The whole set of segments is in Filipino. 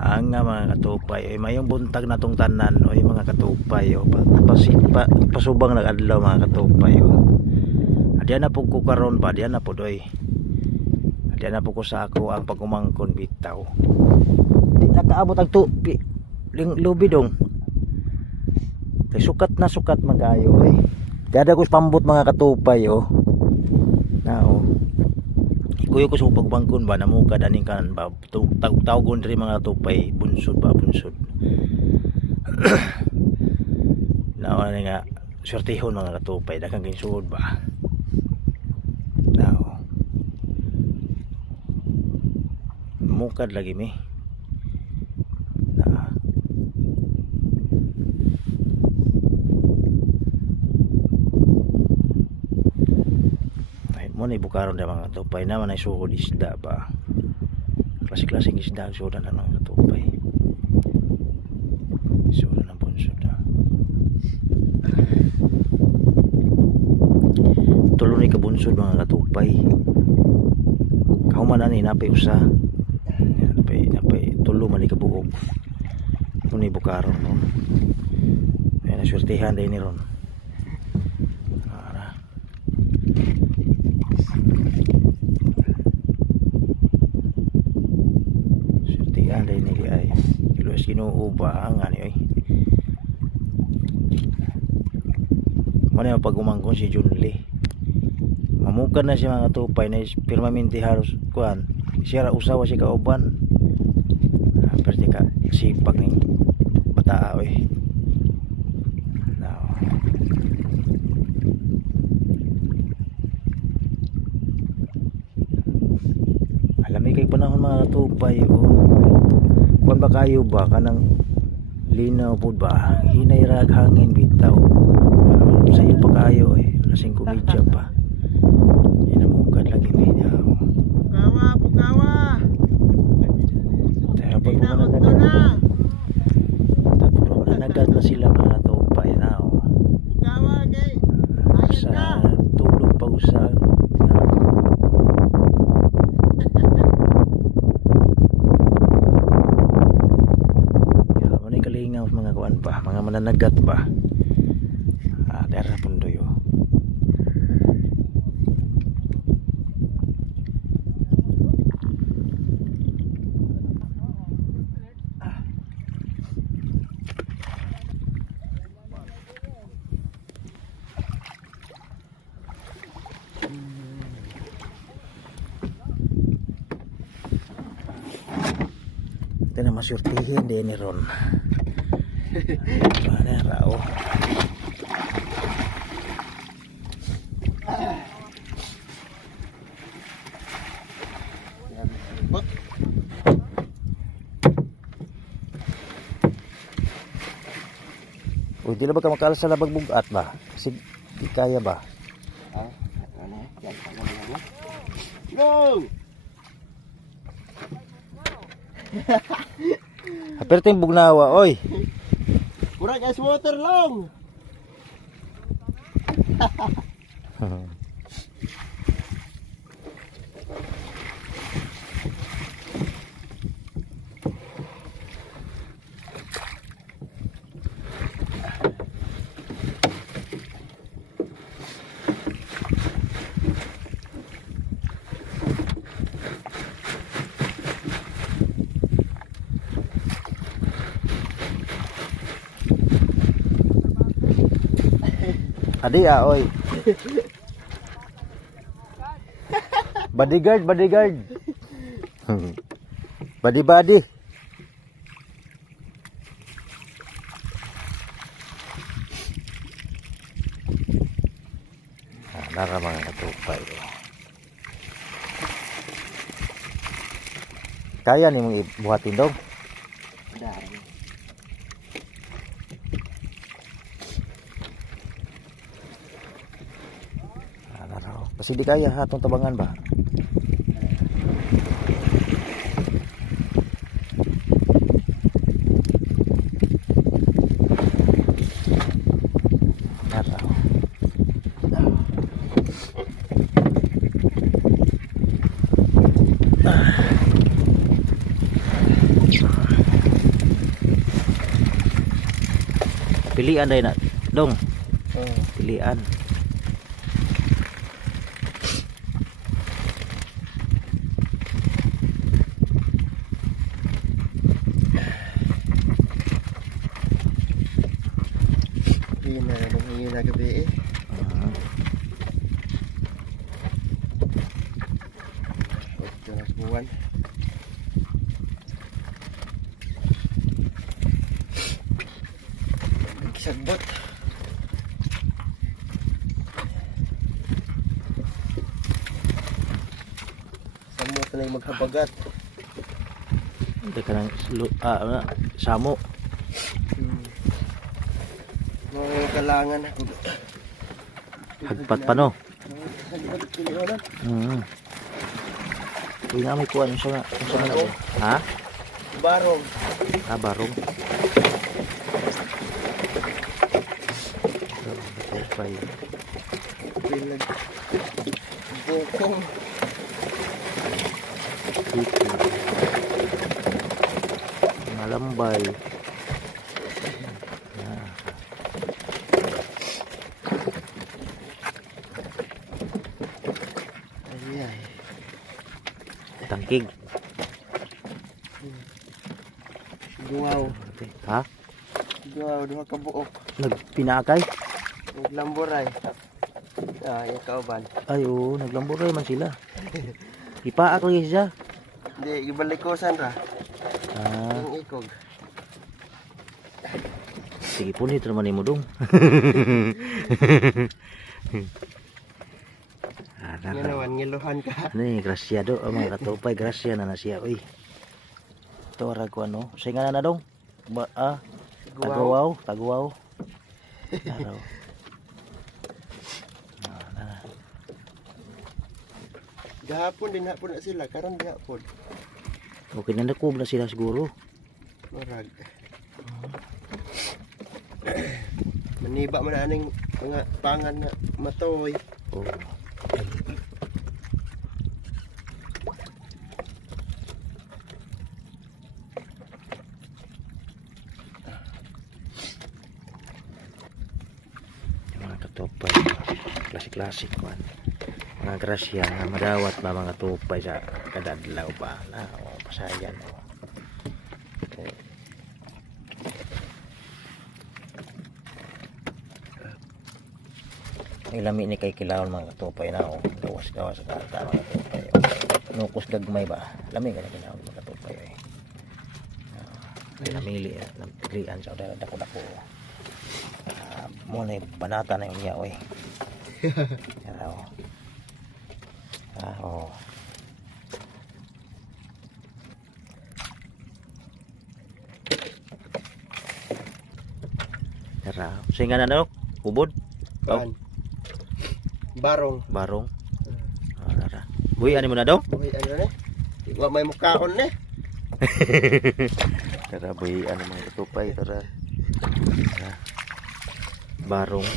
Ang nga mga katupay ay mayong buntag na tong tanan o yung mga katupay o pasubang nag-adlaw mga katupay o adiyan na po ko karon ba adiyan na po doy adiyan na po ko sa ako ang pagumangkon bitaw di nakaabot ang tupi lubi dong kay sukat na sukat magayo eh dada ko pambot mga katupay o nao kuyo ko sa pagbangkon ba namukad aning kanan ba tawgon diri mga tupay bunsod ba bunsod nawa na nga swertihon mga katupay daghang ginsuod ba now mukad lagi mi mo na ibukaron na mga katupay naman ay suhod isda ba klasik-klasik isda sudan na mga katupay sudan ng bunsod na tulo ni kabunsod mga katupay kauman na ni napay usa napay tulo man ni kabuog mo na ibukaron no ay naswertihan din ni ron anday nili ay kilos kinuuba nga ni oy muna yung pagumangkon si Junli mamukad na siya mga tupay na permanente halos kuhan siya ra usawa si kauban pwede ka sipag ni bataa oy now alamig kay panahon mga tupay o kung ba kayo ba kanang linaw po ba hinay rag hangin bitaw sa iyo pa kayo eh lasing komedya pa inamukad lagi medya pukawa tapos mananagat na sila mga tupay na pukawa kay sa tulog pa usag mga kuan ba mga mananagat ba dara pundoyo ito na masurtihin din ni Ron mana rao uy di na ba ka makalas sa labag bugat ba kasi di kaya ba go aperto yung bugnawa oy kurang ice water long. Adi oy. Bodyguard. Body. Nara mga katupay. Kaya ni mong ibuhatin daw. Kasi di kaya hatong tabangan ba? Naraw. Pilian dai na dong. Oh. Pilian. Hina na gabi eh. Ito na buwan. Sagbot. Samot na yung maghabagat. Ito ka ng samo. Mga kalangan ako. Hagpat pa no. Sagbot kiniwanan. Uy na may kuha siya nga. Ha? Barong. Barong. Tupay. Pilag. Bukong. Malambay. Ay. Tangkig. Guwaw. Ha? Guwaw, duha ka buok. Nagpinakay? Naglamboray. Yung kauban. Ay oo, naglamburay man sila. Ipaak lagi siya. Hindi, ibalikosan ra. Yung ikog. Sige po nito naman mo dong. Nga naman, ngiluhan ka. Ni grasya do, mga katupay, grasya na siya. Uy. Ito ra ko ano. Singa na dong. Taguwaw, taguwaw. Araw. Gahapon din hapon na sila, karon gahapon. Okay na nakuha na sila siguro. Murag. Maniba man aning mga pangan nga matoy. Oh. Mga katupay, klasik-klasik man. Mga grasya nga madawat ba mga tupay sa kadadlaw pa na pasayan. Ilami ni kay kilawon mga katupay na gawas-gawas sa kata mga katupay. Nukos gagmay ba? Lami ka na kilawon mga katupay. Namili ng pilihan sa dako-dako. Muna banata na yung niya oy. Oh. Tara, singa na no? Ubod? Pan. Barong. Barong. Tara. Buhi ani mo na daw? Uy, ano ne? Wa may mukhaon ne. Tara, buhi ani mga katupay, tara. Barong.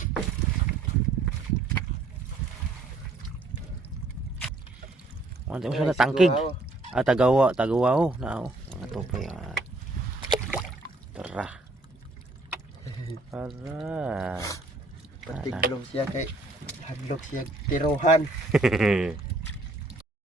Ano sa na tangkig? Tagawa oh. Na oh. Mga tupay. Tara. Tara. Patig siya kay hadlok siya tiruhan.